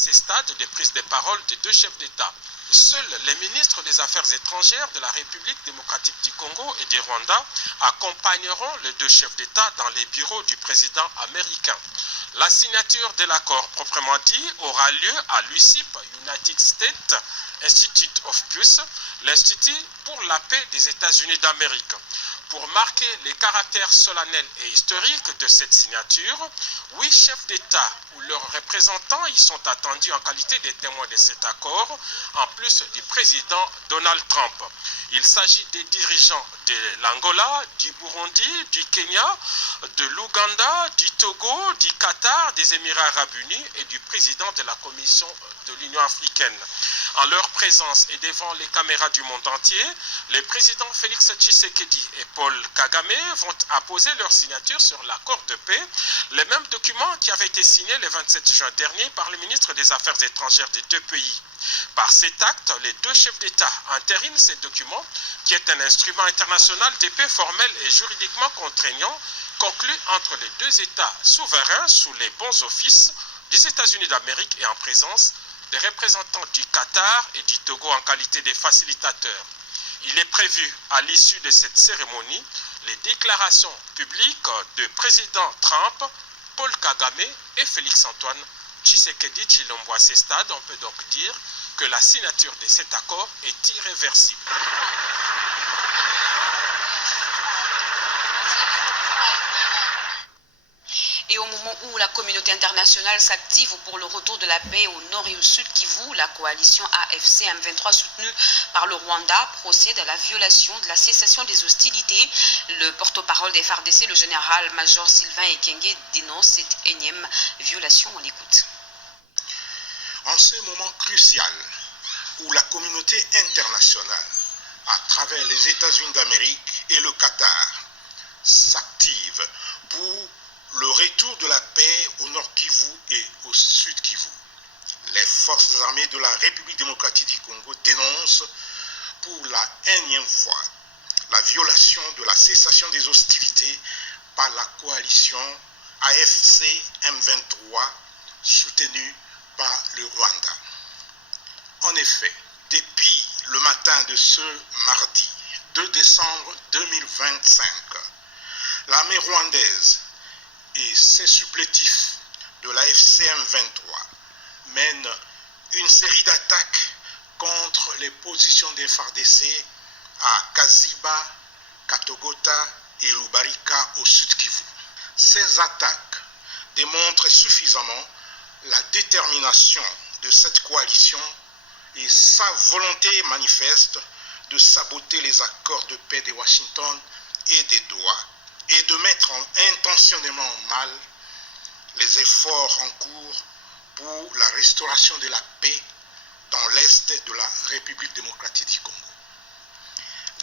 ces stades des prises de parole des deux chefs d'État. Seuls les ministres des Affaires étrangères de la République démocratique du Congo et du Rwanda accompagneront les deux chefs d'État dans les bureaux du président américain. La signature de l'accord proprement dit aura lieu à l'USIP, United States Institute of Peace, l'Institut pour la paix des États-Unis d'Amérique. Pour marquer les caractères solennels et historiques de cette signature, 8 chefs d'État ou leurs représentants y sont attendus en qualité de témoins de cet accord, en plus du président Donald Trump. Il s'agit des dirigeants de l'Angola, du Burundi, du Kenya, de l'Ouganda, du Togo, du Qatar, des Émirats arabes unis et du président de la Commission de l'Union africaine. En leur présence et devant les caméras du monde entier, les présidents Félix Tshisekedi et Paul Kagame vont apposer leur signature sur l'accord de paix, les mêmes documents qui avaient été signés le 27 juin dernier par le ministre des Affaires étrangères des deux pays. Par cet acte, les deux chefs d'État entérinent ces documents, qui est un instrument international de paix formel et juridiquement contraignant, conclu entre les deux États souverains sous les bons offices des États-Unis d'Amérique et en présence des représentants du Qatar et du Togo en qualité de facilitateurs. Il est prévu, à l'issue de cette cérémonie, les déclarations publiques de président Trump, Paul Kagame et Félix-Antoine Tshisekedi Tshilombo. À ce stade, on peut donc dire que la signature de cet accord est irréversible. Et au moment où la communauté internationale s'active pour le retour de la paix au nord et au sud Kivu, la coalition AFC M23 soutenue par le Rwanda procède à la violation de la cessation des hostilités. Le porte-parole des FARDC, le général-major Sylvain Ekenge, dénonce cette énième violation. On l'écoute. En ce moment crucial où la communauté internationale, à travers les États-Unis d'Amérique et le Qatar, s'active pour le retour de la paix au nord Kivu et au sud Kivu, les forces armées de la République démocratique du Congo dénoncent pour la énième fois la violation de la cessation des hostilités par la coalition AFC M23 soutenue par le Rwanda. En effet, depuis le matin de ce mardi 2 décembre 2025, l'armée rwandaise et ses supplétifs de la FCM 23 mènent une série d'attaques contre les positions des FARDC à Kaziba, Katogota et Lubarika au sud Kivu. Ces attaques démontrent suffisamment la détermination de cette coalition et sa volonté manifeste de saboter les accords de paix de Washington et de Doha et de mettre intentionnellement en mal les efforts en cours pour la restauration de la paix dans l'est de la République démocratique du Congo.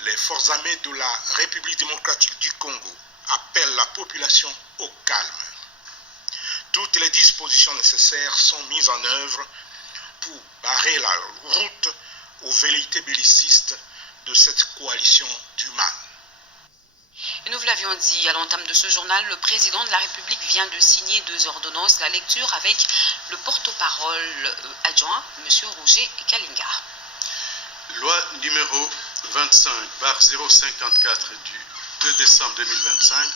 Les forces armées de la République démocratique du Congo appellent la population au calme. Toutes les dispositions nécessaires sont mises en œuvre pour barrer la route aux velléités bellicistes de cette coalition du mal. Et nous vous l'avions dit à l'entame de ce journal, le président de la République vient de signer 2 ordonnances. La lecture avec le porte-parole adjoint, M. Roger Kalinga. Loi numéro 25/054 du 2 décembre 2025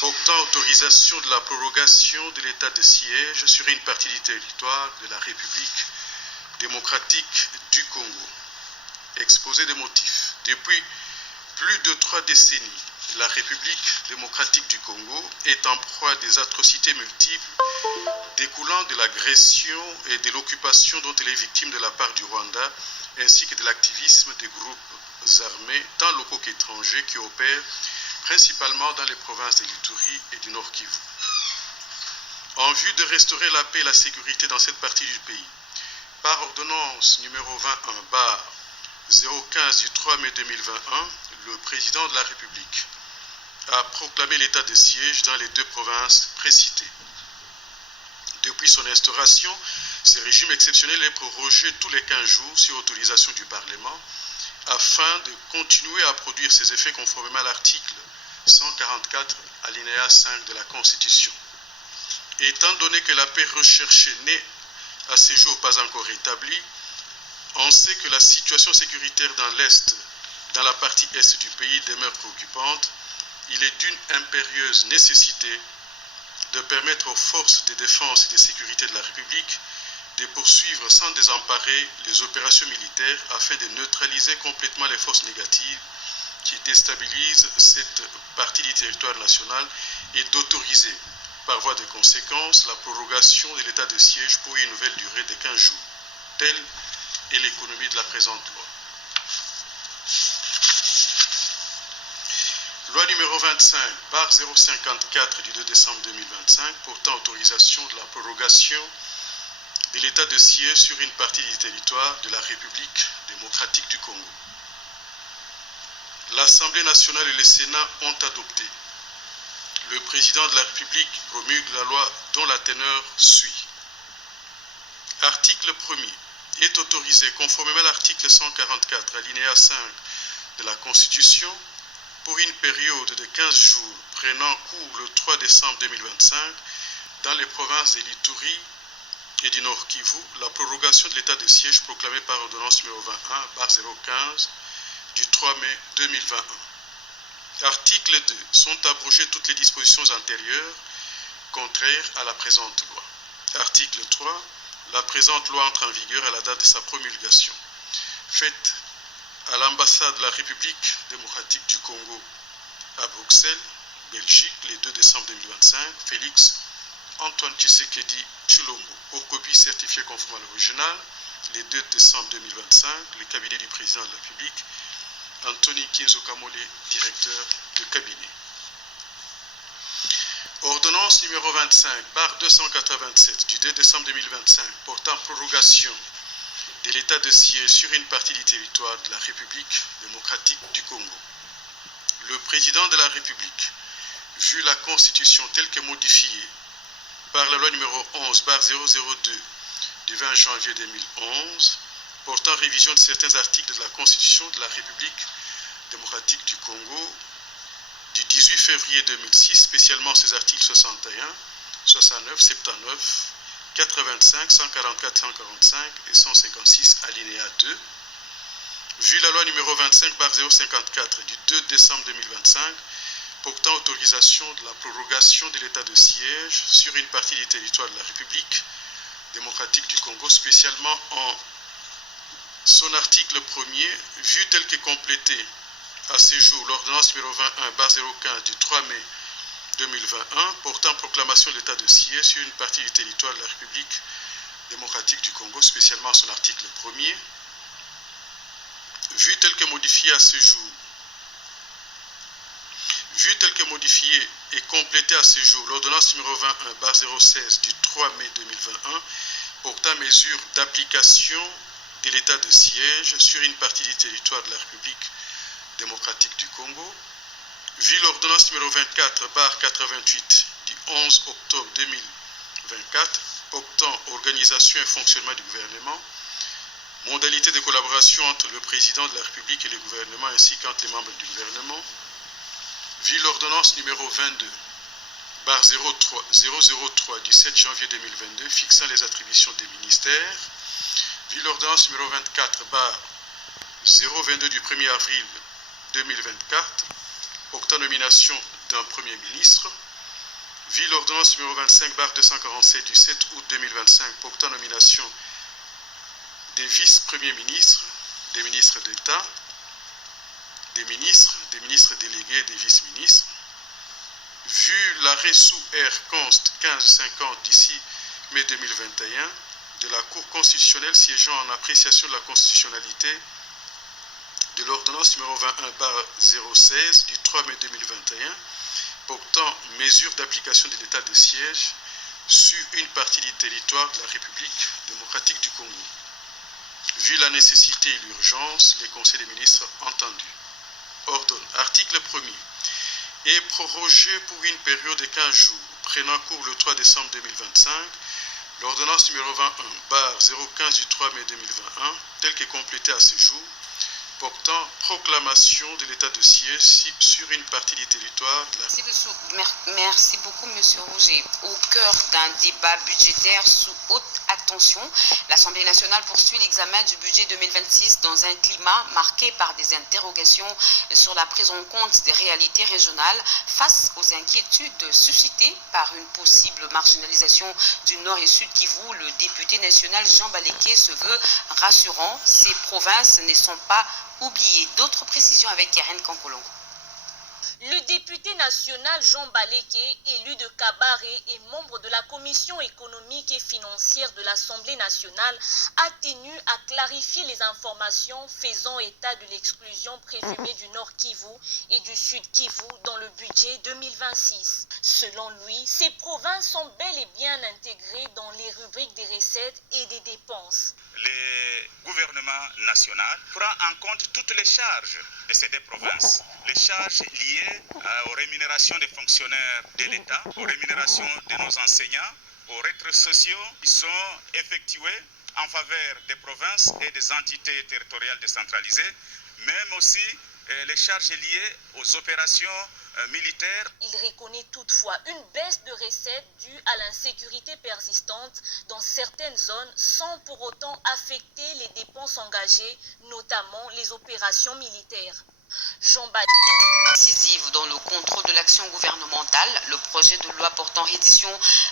portant autorisation de la prorogation de l'état de siège sur une partie du territoire de la République démocratique du Congo. Exposé des motifs. Depuis plus de 3 décennies, la République démocratique du Congo est en proie à des atrocités multiples découlant de l'agression et de l'occupation dont elle est victime de la part du Rwanda, ainsi que de l'activisme des groupes armés, tant locaux qu'étrangers, qui opèrent principalement dans les provinces de l'Ituri et du Nord Kivu. En vue de restaurer la paix et la sécurité dans cette partie du pays, par ordonnance numéro 21/015 du 3 mai 2021, le président de la République a proclamé l'état de siège dans les 2 provinces précitées. Depuis son instauration, ce régime exceptionnel est prorogé tous les 15 jours sur autorisation du Parlement afin de continuer à produire ses effets conformément à l'article 144 alinéa 5 de la Constitution. Étant donné que la paix recherchée n'est à ce jour pas encore établie, on sait que la situation sécuritaire dans la partie est du pays demeure préoccupante. Il est d'une impérieuse nécessité de permettre aux forces de défense et de sécurité de la République de poursuivre sans désemparer les opérations militaires afin de neutraliser complètement les forces négatives qui déstabilisent cette partie du territoire national et d'autoriser par voie de conséquence la prorogation de l'état de siège pour une nouvelle durée de 15 jours. Telle est l'économie de la présente loi. Loi numéro 25/054 du 2 décembre 2025 portant autorisation de la prorogation de l'état de siège sur une partie du territoire de la République démocratique du Congo. L'Assemblée nationale et le Sénat ont adopté. Le président de la République promulgue la loi dont la teneur suit. Article 1er. Est autorisé, conformément à l'article 144, alinéa 5 de la Constitution, pour une période de 15 jours prenant cours le 3 décembre 2025, dans les provinces de l'Ituri et du Nord Kivu, la prorogation de l'état de siège proclamé par ordonnance numéro 21/015 du 3 mai 2021. Article 2. Sont abrogées toutes les dispositions antérieures contraires à la présente loi. Article 3. La présente loi entre en vigueur à la date de sa promulgation. Faite à l'ambassade de la République démocratique du Congo à Bruxelles, Belgique, le 2 décembre 2025, Félix Antoine Tshisekedi Tshilombo. Pour copie certifiée conforme à l'original, le 2 décembre 2025, le cabinet du président de la République, Anthony Kinzo Kamole, directeur de cabinet. Ordonnance numéro 25/287 du 2 décembre 2025 portant prorogation de l'état de siège sur une partie du territoire de la République démocratique du Congo. Le président de la République, vu la Constitution telle que modifiée par la loi numéro 11/002 du 20 janvier 2011, portant révision de certains articles de la Constitution de la République démocratique du Congo, du 18 février 2006, spécialement ces articles 61, 69, 79, 85, 144, 145 et 156 alinéa 2, vu la loi numéro 25/054 du 2 décembre 2025, portant autorisation de la prorogation de l'état de siège sur une partie du territoire de la République démocratique du Congo, spécialement en son article 1er, vu tel que complété à ce jour l'ordonnance numéro 21/015 du 3 mai 2021 portant proclamation de l'état de siège sur une partie du territoire de la République démocratique du Congo, spécialement son article 1er, vu tel que modifié à ce jour, vu tel que modifié et complété à ce jour l'ordonnance numéro 21/016 du 3 mai 2021 portant mesure d'application de l'état de siège sur une partie du territoire de la République démocratique du Congo, vu l'ordonnance numéro 24/88 du 11 octobre 2024 portant organisation et fonctionnement du gouvernement, modalité de collaboration entre le président de la République et le gouvernement ainsi qu'entre les membres du gouvernement, vu l'ordonnance numéro 22/003 du 7 janvier 2022 fixant les attributions des ministères, vu l'ordonnance numéro 24/022 du 1er avril 2024 portant nomination d'un Premier ministre, vu l'ordonnance numéro 25/247 du 7 août 2025 portant nomination des vice-premiers ministres, des ministres d'État, des ministres délégués et des vice-ministres, vu l'arrêt sous R const 1550 d'ici mai 2021 de la Cour constitutionnelle siégeant en appréciation de la constitutionnalité de l'ordonnance numéro 21/016 du 3 mai 2021 portant mesure d'application de l'état de siège sur une partie du territoire de la République démocratique du Congo. Vu la nécessité et l'urgence, les conseils des ministres entendus ordonnent. Article 1er. Est prorogé pour une période de 15 jours, prenant cours le 3 décembre 2025, l'ordonnance numéro 21/015 du 3 mai 2021, telle que complétée à ce jour, portant proclamation de l'état de siège sur une partie du territoire de la... Merci beaucoup, M. Rouget. Au cœur d'un débat budgétaire sous haute attention, l'Assemblée nationale poursuit l'examen du budget 2026 dans un climat marqué par des interrogations sur la prise en compte des réalités régionales face aux inquiétudes suscitées par une possible marginalisation du Nord et Sud Kivu. Le député national Jean Baléké se veut rassurant. Ces provinces ne sont pas oubliées. D'autres précisions avec Karen Kankolongo. Le député national Jean Baléké, élu de Kabaré et membre de la commission économique et financière de l'Assemblée nationale, a tenu à clarifier les informations faisant état de l'exclusion présumée du Nord Kivu et du Sud Kivu dans le budget 2026. Selon lui, ces provinces sont bel et bien intégrées dans les rubriques des recettes et des dépenses. Le gouvernement national prend en compte toutes les charges de ces deux provinces. Les charges liées aux rémunérations des fonctionnaires de l'État, aux rémunérations de nos enseignants, aux retraites sociaux qui sont effectués en faveur des provinces et des entités territoriales décentralisées, même aussi les charges liées aux opérations militaires. Il reconnaît toutefois une baisse de recettes due à l'insécurité persistante dans certaines zones sans pour autant affecter les dépenses engagées, notamment les opérations militaires. Jean Baléké. Décisive dans le contrôle de l'action gouvernementale, le projet de loi portant reddition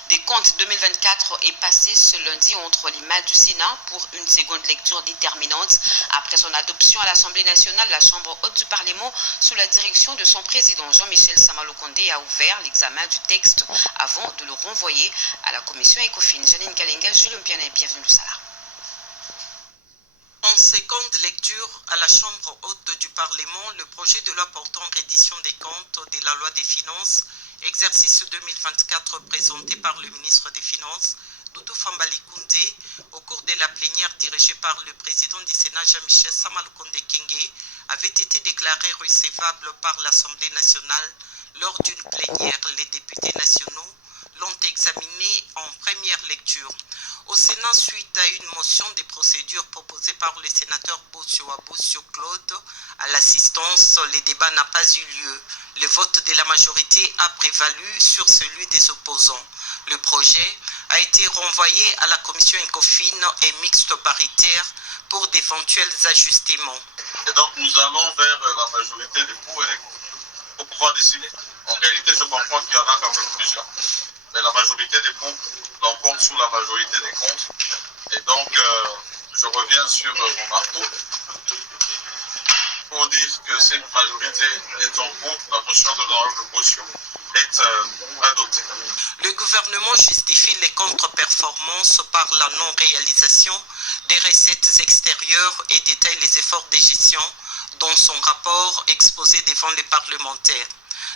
des comptes 2024 est passé ce lundi entre les mains du Sénat pour une seconde lecture déterminante. Après son adoption à l'Assemblée nationale, la Chambre haute du Parlement, sous la direction de son président Jean-Michel Sama-Lukonde, a ouvert l'examen du texte avant de le renvoyer à la commission ECOFIN. Janine Kalenga, Julien Pianet, bienvenue au Salah. En seconde lecture à la Chambre haute du Parlement, le projet de loi portant reddition des comptes de la loi des finances, exercice 2024 présenté par le ministre des Finances, Doudou Fambali-Koundé, au cours de la plénière dirigée par le président du Sénat Jean-Michel Sama-Lukonde Kenge, avait été déclaré recevable par l'Assemblée nationale. Lors d'une plénière, les députés nationaux l'ont examiné en première lecture. Au Sénat, suite à une motion de procédure proposée par le sénateur Bossio Claude, à l'assistance, le débat n'a pas eu lieu. Le vote de la majorité a prévalu sur celui des opposants. Le projet a été renvoyé à la commission ECOFIN et mixte paritaire pour d'éventuels ajustements. Et donc nous allons vers la majorité des pour et des contre pour pouvoir décider. En réalité, je comprends qu'il y en a quand même plusieurs. Mais la majorité des pour l'emporte sur la majorité des contre. Et donc, je reviens sur mon marteau pour dire que cette majorité est en contre, la motion de l'honorable Bossio est adoptée. Le gouvernement justifie les contre-performances par la non-réalisation des recettes extérieures et détaille les efforts de gestion dans son rapport exposé devant les parlementaires.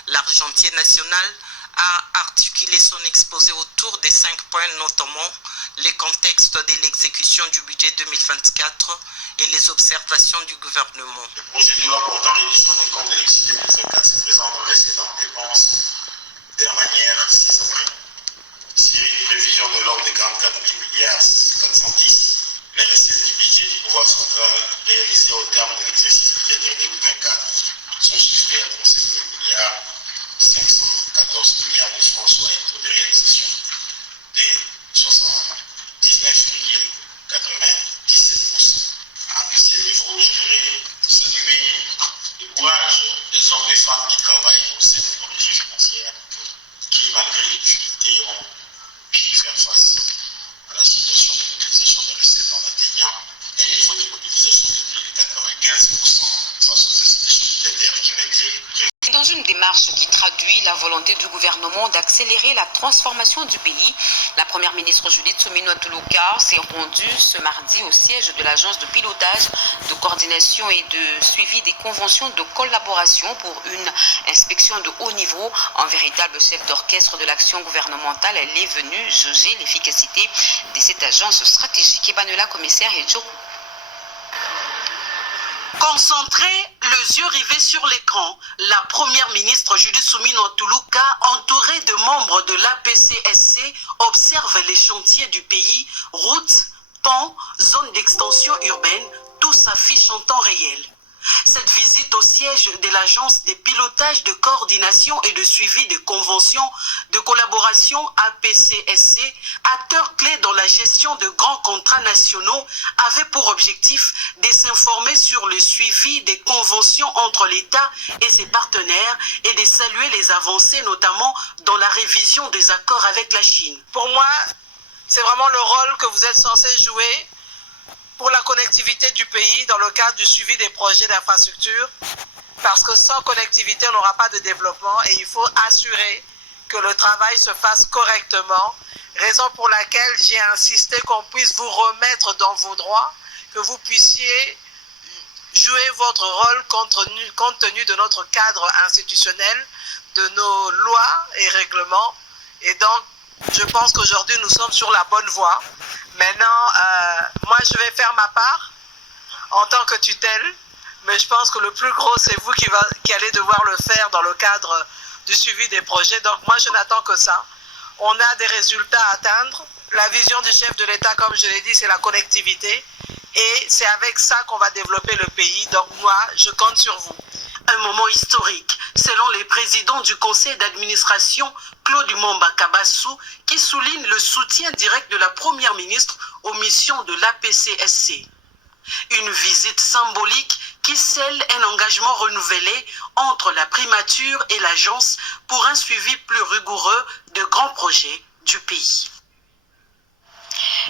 L'Argentier national a articulé son exposé autour des 5 points, notamment les contextes de l'exécution du budget 2024 et les observations du gouvernement. Le projet de loi portant reddition des comptes de l'exécution 2024 se présente dans précédentes dépenses de la manière ci-après. Série de prévisions de l'ordre de 44 milliards 410, les recettes du budget du pouvoir central réalisées au terme de l'exercice budgétaire 2024 sont chiffrées à 37 milliards 514 milliards de francs, soit un taux de réalisation de 79,97%. À ce niveau, je voudrais saluer le courage des hommes et femmes qui travaillent au sein de l'origine financière, qui, malgré les difficultés, ont pu faire face à la situation de mobilisation des recettes en atteignant un niveau de mobilisation de plus de 95% face aux institutions budgétaires qui ont été. Dans une démarche qui traduit la volonté du gouvernement d'accélérer la transformation du pays, la première ministre Judith Suminwa Tuluka s'est rendue ce mardi au siège de l'agence de pilotage, de coordination et de suivi des conventions de collaboration pour une inspection de haut niveau. En véritable chef d'orchestre de l'action gouvernementale, elle est venue jauger l'efficacité de cette agence stratégique. Emmanuela, commissaire et Joe. Concentrée, les yeux rivés sur l'écran, la première ministre Judith Suminwa Tuluka, entourée de membres de l'APCSC, observe les chantiers du pays, routes, ponts, zones d'extension urbaine, tout s'affiche en temps réel. Cette visite au siège de l'Agence de pilotage de coordination et de suivi des conventions de collaboration APCSC, acteur clé dans la gestion de grands contrats nationaux, avait pour objectif de s'informer sur le suivi des conventions entre l'État et ses partenaires et de saluer les avancées, notamment dans la révision des accords avec la Chine. Pour moi, c'est vraiment le rôle que vous êtes censé jouer pour la connectivité du pays dans le cadre du suivi des projets d'infrastructure, parce que sans connectivité, on n'aura pas de développement et il faut assurer que le travail se fasse correctement, raison pour laquelle j'ai insisté qu'on puisse vous remettre dans vos droits, que vous puissiez jouer votre rôle compte tenu de notre cadre institutionnel, de nos lois et règlements. Et donc, je pense qu'aujourd'hui, nous sommes sur la bonne voie. Maintenant, moi, je vais faire ma part en tant que tutelle, mais je pense que le plus gros, c'est vous qui allez devoir le faire dans le cadre du suivi des projets. Donc, moi, je n'attends que ça. On a des résultats à atteindre. La vision du chef de l'État, comme je l'ai dit, c'est la connectivité. Et c'est avec ça qu'on va développer le pays. Donc, moi, je compte sur vous. Un moment historique, selon les présidents du conseil d'administration, Claude Momba Kabassou, qui souligne le soutien direct de la première ministre aux missions de l'APCSC. Une visite symbolique qui scelle un engagement renouvelé entre la primature et l'agence pour un suivi plus rigoureux de grands projets du pays.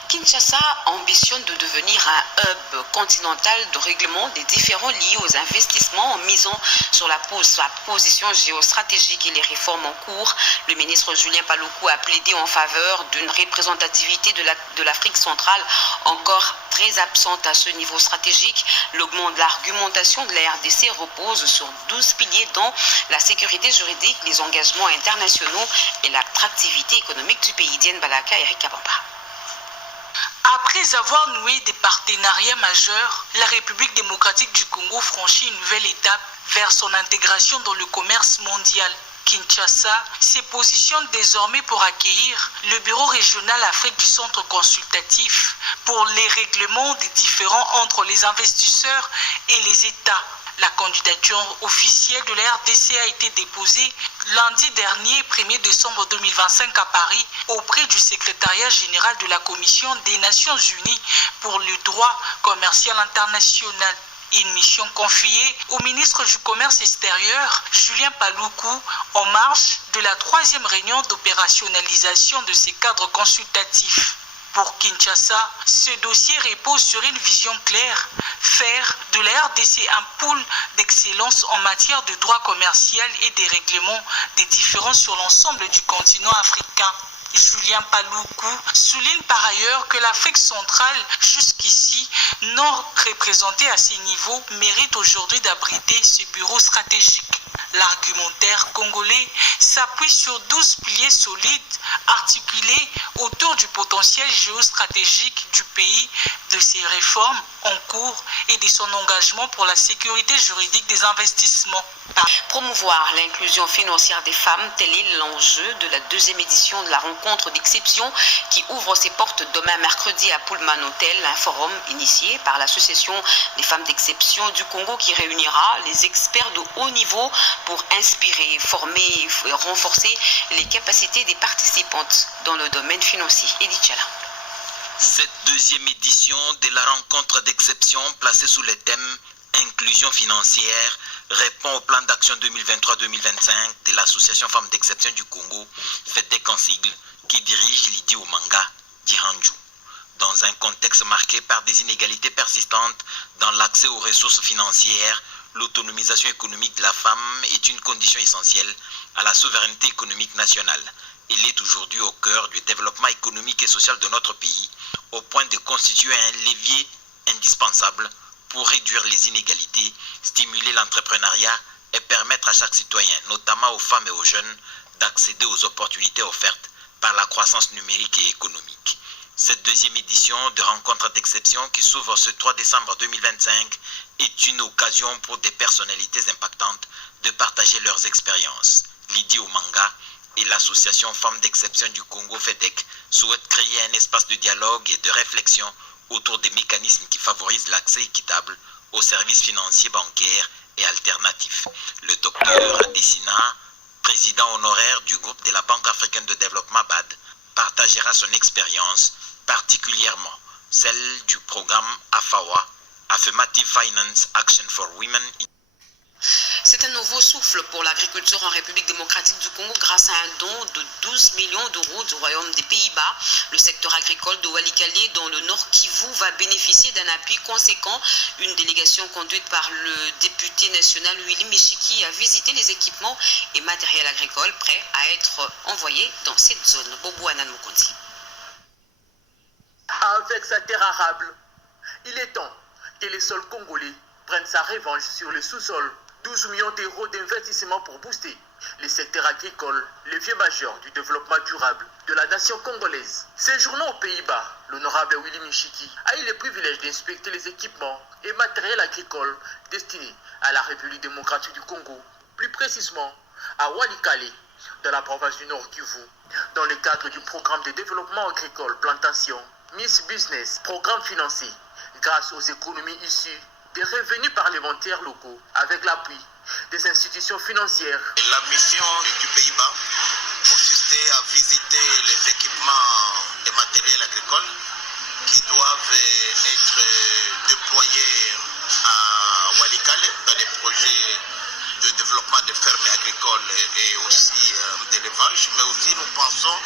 Kinshasa ambitionne de devenir un hub continental de règlement des différends liés aux investissements en misant sur sa position géostratégique et les réformes en cours. Le ministre Julien Paluku a plaidé en faveur d'une représentativité de l'Afrique centrale encore très absente à ce niveau stratégique. L'argumentation de la RDC repose sur 12 piliers dont la sécurité juridique, les engagements internationaux et l'attractivité économique du pays. Diane Balaka, Eric Kabamba. Après avoir noué des partenariats majeurs, la République démocratique du Congo franchit une nouvelle étape vers son intégration dans le commerce mondial. Kinshasa se positionne désormais pour accueillir le bureau régional Afrique du Centre consultatif pour les règlements des différends entre les investisseurs et les États. La candidature officielle de la RDC a été déposée lundi dernier, 1er décembre 2025 à Paris, auprès du secrétariat général de la Commission des Nations Unies pour le droit commercial international. Une mission confiée au ministre du Commerce extérieur, Julien Paluku, en marge de la 3e réunion d'opérationnalisation de ces cadres consultatifs. Pour Kinshasa, ce dossier repose sur une vision claire, faire de la RDC un pôle d'excellence en matière de droit commercial et des règlements des différends sur l'ensemble du continent africain. Julien Paluku souligne par ailleurs que l'Afrique centrale, jusqu'ici non représentée à ces niveaux, mérite aujourd'hui d'abriter ce bureau stratégique. L'argumentaire congolais s'appuie sur 12 piliers solides articulés autour du potentiel géostratégique du pays, de ses réformes en cours et de son engagement pour la sécurité juridique des investissements. Promouvoir l'inclusion financière des femmes, tel est l'enjeu de la 2e édition de la rencontre d'exception qui ouvre ses portes demain mercredi à Pullman Hotel, un forum initié par l'Association des femmes d'exception du Congo qui réunira les experts de haut niveau pour inspirer, former et renforcer les capacités des participantes dans le domaine financier. Edith Chala. Cette 2e édition de la rencontre d'exception placée sous le thème Inclusion financière répond au plan d'action 2023-2025 de l'Association Femmes d'Exception du Congo, FEDEC en sigle, qui dirige Lydie Omanga Dihanju. Dans un contexte marqué par des inégalités persistantes dans l'accès aux ressources financières, l'autonomisation économique de la femme est une condition essentielle à la souveraineté économique nationale. Elle est aujourd'hui au cœur du développement économique et social de notre pays, au point de constituer un levier indispensable pour réduire les inégalités, stimuler l'entrepreneuriat et permettre à chaque citoyen, notamment aux femmes et aux jeunes, d'accéder aux opportunités offertes par la croissance numérique et économique. Cette 2e édition de rencontre d'exception qui s'ouvre ce 3 décembre 2025 est une occasion pour des personnalités impactantes de partager leurs expériences. Lydie Omanga et l'Association Femmes d'Exception du Congo FEDEC souhaitent créer un espace de dialogue et de réflexion autour des mécanismes qui favorisent l'accès équitable aux services financiers bancaires et alternatifs. Le docteur Adesina, président honoraire du groupe de la Banque africaine de développement BAD, partagera son expérience, particulièrement celle du programme AFAWA, Affirmative Finance Action for Women. C'est un nouveau souffle pour l'agriculture en République démocratique du Congo grâce à un don de 12 millions d'euros du Royaume des Pays-Bas. Le secteur agricole de Walikale, dans le Nord Kivu, va bénéficier d'un appui conséquent. Une délégation conduite par le député national Willy Michiki a visité les équipements et matériels agricoles prêts à être envoyés dans cette zone. Bobo Anan Mokonzi. Avec sa terre arable, il est temps que les sols congolais prennent sa revanche sur le sous-sol. 12 millions d'euros d'investissement pour booster les secteurs agricoles, les levier majeur du développement durable de la nation congolaise. Séjournant aux Pays-Bas, l'honorable Willy Michiki a eu le privilège d'inspecter les équipements et matériels agricoles destinés à la République démocratique du Congo, plus précisément à Walikale, dans la province du Nord Kivu, dans le cadre du programme de développement agricole Plantation, Miss Business, programme financé grâce aux économies issues des revenus parlementaires locaux avec l'appui des institutions financières. La mission du Pays-Bas consistait à visiter les équipements et matériels agricoles qui doivent être déployés à Walikale dans des projets de développement des fermes agricoles et aussi d'élevage, mais aussi nous pensons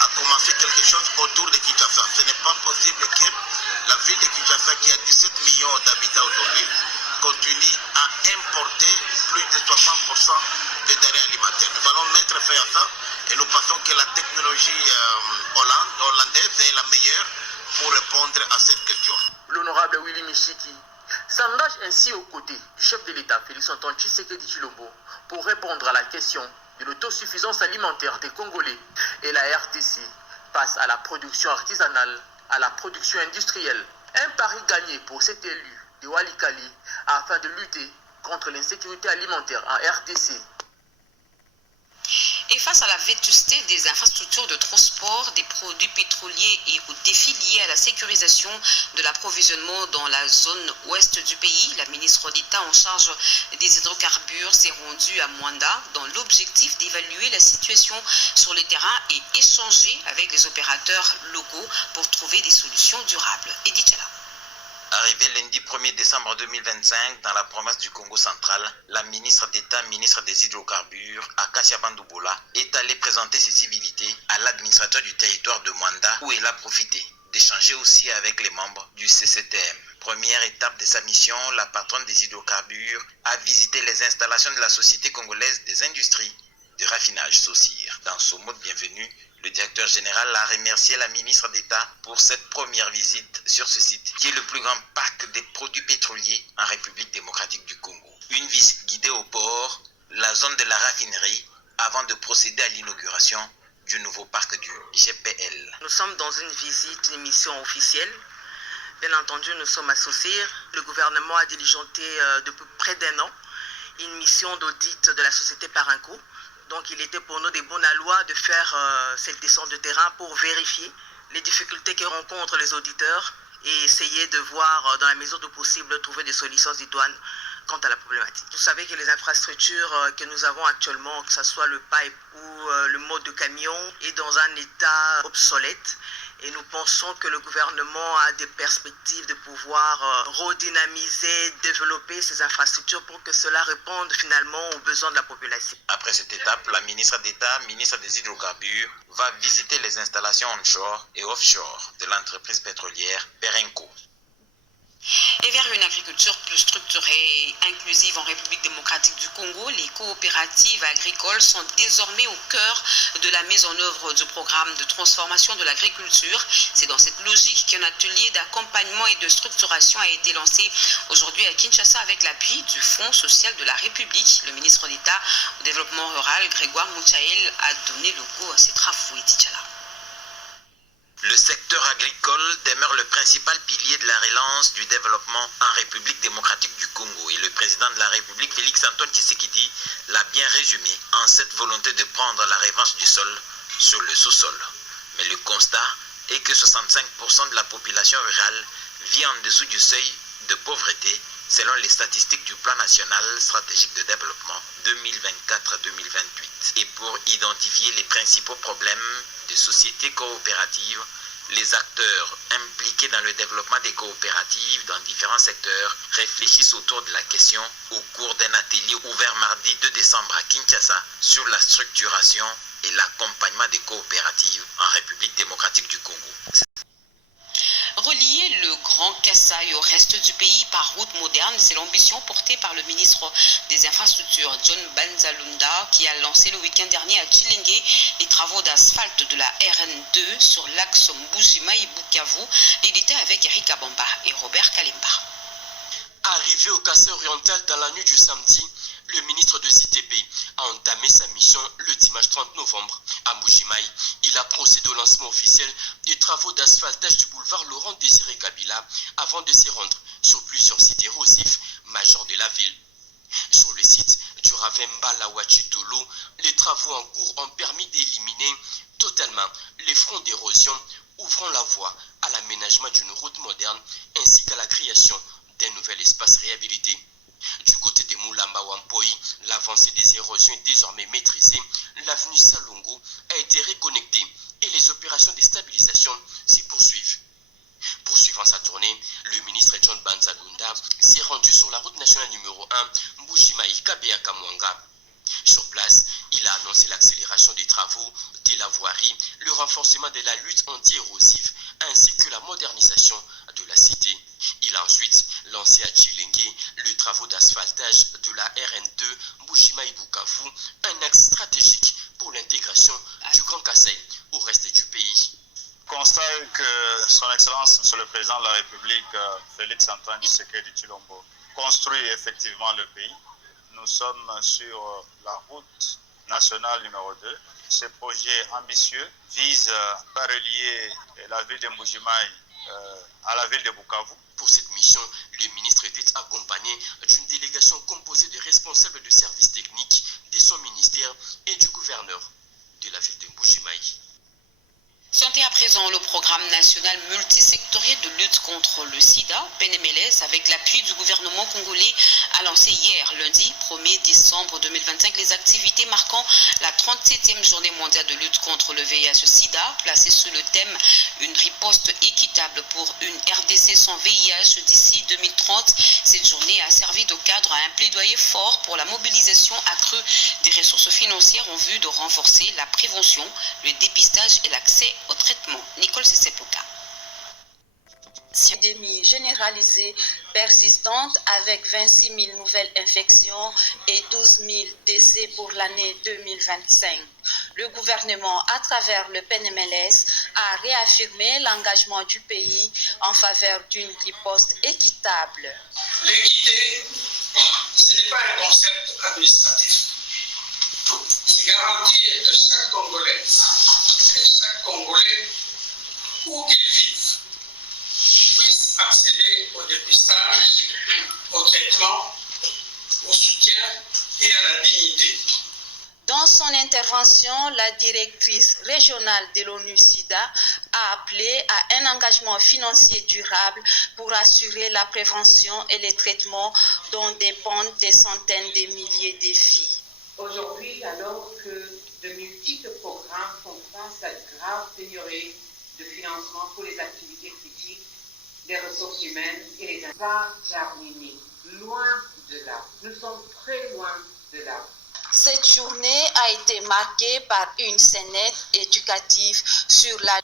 à commencer quelque chose autour de Kinshasa. Ce n'est pas possible que la ville de Kinshasa, qui a 17 millions d'habitants aujourd'hui, continue à importer plus de 60% des denrées alimentaires. Nous allons mettre fin à ça et nous pensons que la technologie hollandaise est la meilleure pour répondre à cette question. L'honorable Willy Michiki s'engage ainsi aux côtés du chef de l'État, Félix-Antoine Tshisekedi Tshilombo, pour répondre à la question de l'autosuffisance alimentaire des Congolais et la RDC face à la production artisanale, à la production industrielle. Un pari gagné pour cet élu de Walikale afin de lutter contre l'insécurité alimentaire en RDC. Et face à la vétusté des infrastructures de transport, des produits pétroliers et aux défis liés à la sécurisation de l'approvisionnement dans la zone ouest du pays, la ministre d'État en charge des hydrocarbures s'est rendue à Mwanda dans l'objectif d'évaluer la situation sur le terrain et échanger avec les opérateurs locaux pour trouver des solutions durables. Edith Chala. Arrivé lundi 1er décembre 2025 dans la province du Congo central, la ministre d'État, ministre des Hydrocarbures, Akasia Bandoubola, est allée présenter ses civilités à l'administrateur du territoire de Mwanda où elle a profité d'échanger aussi avec les membres du CCTM. Première étape de sa mission, la patronne des hydrocarbures a visité les installations de la Société congolaise des industries de raffinage SOCIR. Dans son mot de bienvenue, le directeur général a remercié la ministre d'État pour cette première visite sur ce site, qui est le plus grand parc des produits pétroliers en République démocratique du Congo. Une visite guidée au port, la zone de la raffinerie, avant de procéder à l'inauguration du nouveau parc du GPL. Nous sommes dans une visite, une mission officielle. Bien entendu, nous sommes associés. Le gouvernement a diligenté depuis près d'un an une mission d'audit de la société Parinco. Donc il était pour nous des bonnes lois de faire cette descente de terrain pour vérifier les difficultés que rencontrent les auditeurs et essayer de voir dans la mesure du possible trouver des solutions idoines quant à la problématique. Vous savez que les infrastructures que nous avons actuellement, que ce soit le pipe ou le mode de camion, est dans un état obsolète. Et nous pensons que le gouvernement a des perspectives de pouvoir redynamiser, développer ces infrastructures pour que cela réponde finalement aux besoins de la population. Après cette étape, la ministre d'État, ministre des Hydrocarbures, va visiter les installations onshore et offshore de l'entreprise pétrolière Perenco. Et vers une agriculture plus structurée et inclusive en République démocratique du Congo, les coopératives agricoles sont désormais au cœur de la mise en œuvre du programme de transformation de l'agriculture. C'est dans cette logique qu'un atelier d'accompagnement et de structuration a été lancé aujourd'hui à Kinshasa avec l'appui du Fonds social de la République. Le ministre d'État au développement rural, Grégoire Moutchaël, a donné le go à ces travaux. Le secteur agricole demeure le principal pilier de la relance du développement en République démocratique du Congo et le président de la République, Félix-Antoine Tshisekedi, l'a bien résumé en cette volonté de prendre la revanche du sol sur le sous-sol. Mais le constat est que 65% de la population rurale vit en dessous du seuil de pauvreté selon les statistiques du Plan national stratégique de développement 2024-2028. Et pour identifier les principaux problèmes des sociétés coopératives, les acteurs impliqués dans le développement des coopératives dans différents secteurs réfléchissent autour de la question au cours d'un atelier ouvert mardi 2 décembre à Kinshasa sur la structuration et l'accompagnement des coopératives en République démocratique du Congo. Relier le Grand Kasaï au reste du pays par route moderne, c'est l'ambition portée par le ministre des Infrastructures, John Banzalunda, qui a lancé le week-end dernier à Tchilingé les travaux d'asphalte de la RN2 sur l'axe Mbujimai-Bukavu, les détails avec Eric Abamba et Robert Kalimba. Arrivé au Kasaï oriental dans la nuit du samedi, le ministre de ZTP a entamé sa mission le dimanche 30 novembre. À Mbujimai, il a procédé au lancement officiel des travaux d'asphaltage du boulevard Laurent-Désiré Kabila avant de se rendre sur plusieurs sites érosifs majeurs de la ville. Sur le site du Ravemba Lawachitolo, les travaux en cours ont permis d'éliminer totalement les fronts d'érosion, ouvrant la voie à l'aménagement d'une route moderne ainsi qu'à la création d'un nouvel espace réhabilité. Du côté de Moulamba Wampoi, l'avancée des érosions est désormais maîtrisée. L'avenue Salongo a été reconnectée et les opérations de stabilisation s'y poursuivent. Poursuivant sa tournée, le ministre John Banzalunda s'est rendu sur la route nationale numéro 1, Mbujimai-Kabea-Kamwanga. Sur place, il a annoncé l'accélération des travaux de la voirie, le renforcement de la lutte anti-érosive ainsi que la modernisation de la cité. Il a ensuite lancé à Tchilingé le travaux d'asphaltage de la RN2 Mbujimai-Bukavu, un axe stratégique pour l'intégration du Grand Kasaï au reste du pays. Constat que son Excellence, Monsieur le Président de la République, Félix Antoine Tshisekedi Tshilombo, construit effectivement le pays. Nous sommes sur la route nationale numéro 2. Ce projet ambitieux vise à relier la ville de Mbujimai à la ville de Bukavu. Pour cette mission, le ministre était accompagné d'une délégation composée de responsables de services techniques de son ministère et du gouverneur de la ville de Mbujimai. Santé à présent, le programme national multisectoriel de lutte contre le sida, PNMLS, avec l'appui du gouvernement congolais, a lancé hier, lundi 1er décembre 2025, les activités marquant la 37e journée mondiale de lutte contre le VIH-Sida, placée sous le thème « Une riposte équitable pour une RDC sans VIH d'ici 2030 ». Cette journée a servi de cadre à un plaidoyer fort pour la mobilisation accrue des ressources financières en vue de renforcer la prévention, le dépistage et l'accès au traitement. Nicole Sesepouka. Épidémie généralisée persistante avec 26 000 nouvelles infections et 12 000 décès pour l'année 2025. Le gouvernement, à travers le PNMLS, a réaffirmé l'engagement du pays en faveur d'une riposte équitable. L'équité, ce n'est pas un concept administratif. C'est garantir que chaque Congolais et chaque Congolais, où qu'il vive, puisse accéder au dépistage, au traitement, au soutien et à la dignité. Dans son intervention, la directrice régionale de l'ONU-SIDA a appelé à un engagement financier durable pour assurer la prévention et les traitements dont dépendent des centaines de milliers de vies. Aujourd'hui, alors que de multiples programmes font face à de graves pénuries de financement pour les activités critiques, les ressources humaines et les pas terminés. Loin de là. Nous sommes très loin de là. Cette journée a été marquée par une scénette éducative sur la...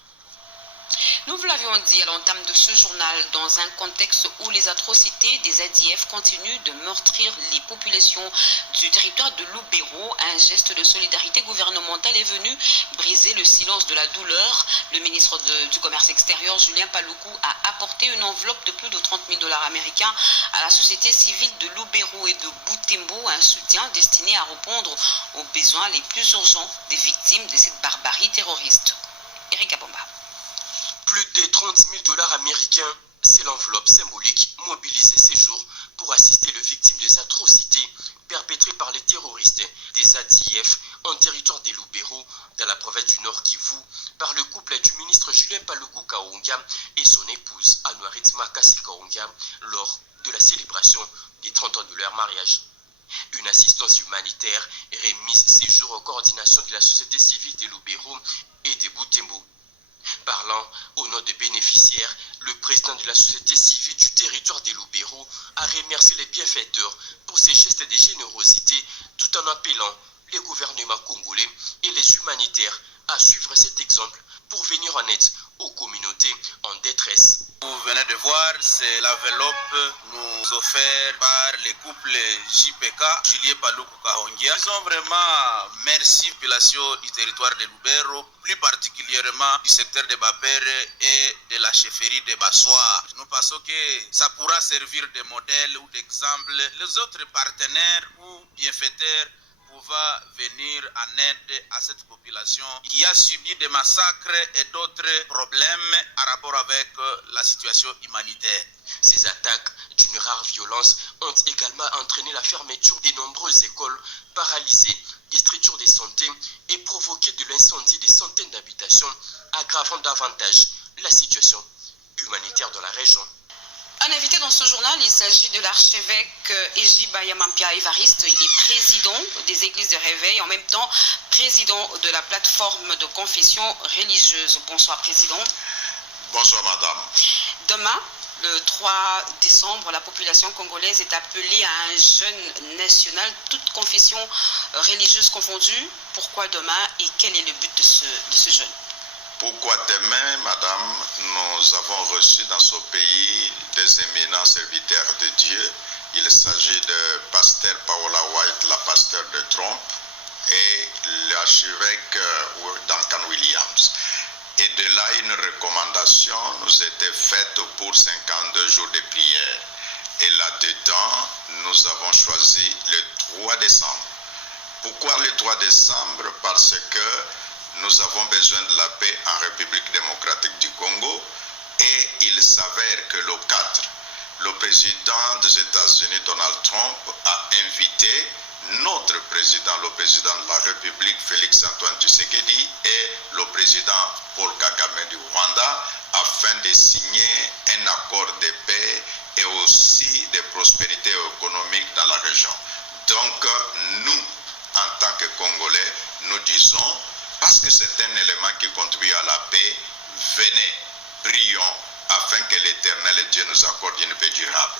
Nous vous l'avions dit à l'entame de ce journal, dans un contexte où les atrocités des ADF continuent de meurtrir les populations du territoire de Lubero, un geste de solidarité gouvernementale est venu briser le silence de la douleur. Le ministre du Commerce extérieur, Julien Paluku, a apporté une enveloppe de plus de 30 000 $ américains à la société civile de Lubero et de Butembo, un soutien destiné à répondre aux besoins les plus urgents des victimes de cette barbarie terroriste. Eric Abomba. Plus de 30 000 $ américains, c'est l'enveloppe symbolique mobilisée ces jours pour assister les victimes des atrocités perpétrées par les terroristes des ADF en territoire des Lubero, dans la province du Nord Kivu, par le couple du ministre Julien Paluku Kaonga et son épouse Anouarit Makasi Kaonga lors de la célébration des 30 ans de leur mariage. Une assistance humanitaire est remise ces jours aux coordinations de la société civile de Lubero et de Butembo. Parlant au nom des bénéficiaires, le président de la société civile du territoire de Lubero a remercié les bienfaiteurs pour ces gestes de générosité tout en appelant les gouvernements congolais et les humanitaires à suivre cet exemple pour venir en aide aux communautés en détresse. Vous venez de voir, c'est l'enveloppe nous offerte par les couples JPK, Julien Paluku Kahongia. Disons vraiment merci population du territoire de Lubero, plus particulièrement du secteur de Bapere et de la chefferie de Bassoir. Nous pensons que ça pourra servir de modèle ou d'exemple. Les autres partenaires ou bienfaiteurs va venir en aide à cette population qui a subi des massacres et d'autres problèmes en rapport avec la situation humanitaire. Ces attaques d'une rare violence ont également entraîné la fermeture de nombreuses écoles, paralysé des structures de santé et provoqué de l'incendie des centaines d'habitations, aggravant davantage la situation humanitaire dans la région. Un invité dans ce journal, il s'agit de l'archevêque Eji Bayamampia Évariste. Il est président des églises de réveil, en même temps président de la plateforme de confession religieuse. Bonsoir président. Bonsoir madame. Demain, le 3 décembre, la population congolaise est appelée à un jeûne national, toute confession religieuse confondue. Pourquoi demain et quel est le but de ce jeûne? Pourquoi demain, madame, nous avons reçu dans ce pays des éminents serviteurs de Dieu. Il s'agit de pasteur Paola White, la pasteur de Trump, et l'archevêque Duncan Williams. Et de là, une recommandation nous était faite pour 52 jours de prière. Et là-dedans, nous avons choisi le 3 décembre. Pourquoi le 3 décembre? Parce que nous avons besoin de la paix en République démocratique du Congo et il s'avère que le 4, le président des États-Unis, Donald Trump, a invité notre président, le président de la République, Félix Antoine Tshisekedi, et le président Paul Kagame du Rwanda, afin de signer un accord de paix et aussi de prospérité économique dans la région. Donc, nous, en tant que Congolais, nous disons, parce que c'est un élément qui contribue à la paix, venez, prions, afin que l'Éternel Dieu nous accorde une paix durable.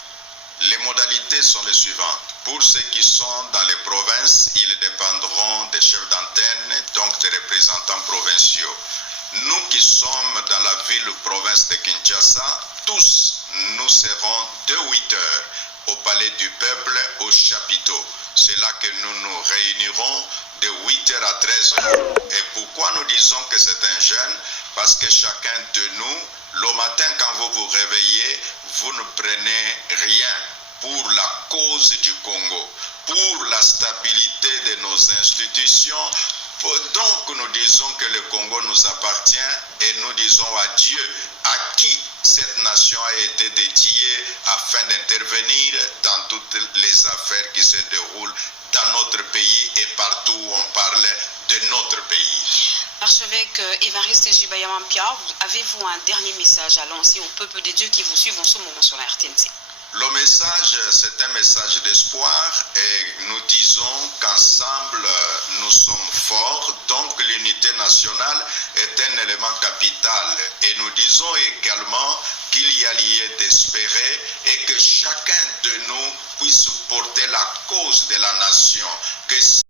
Les modalités sont les suivantes. Pour ceux qui sont dans les provinces, ils dépendront des chefs d'antenne, donc des représentants provinciaux. Nous qui sommes dans la ville-province de Kinshasa, tous, nous serons de 8 heures au Palais du Peuple, au chapiteau. C'est là que nous nous réunirons de 8h à 13h. Et pourquoi nous disons que c'est un jeûne? Parce que chacun de nous, le matin quand vous vous réveillez, vous ne prenez rien pour la cause du Congo, pour la stabilité de nos institutions. Donc nous disons que le Congo nous appartient et nous disons à Dieu à qui cette nation a été dédiée afin d'intervenir dans toutes les affaires qui se déroulent dans notre pays et partout où on parle de notre pays. Archevêque Évariste Eji Bayamampia, avez-vous un dernier message à lancer au peuple de Dieu qui vous suivent en ce moment sur la RTNC? Le message, c'est un message d'espoir et nous disons qu'ensemble nous sommes forts, donc l'unité nationale est un élément capital. Et nous disons également qu'il y a lieu d'espérer et que chacun de nous puisse porter la cause de la nation. Que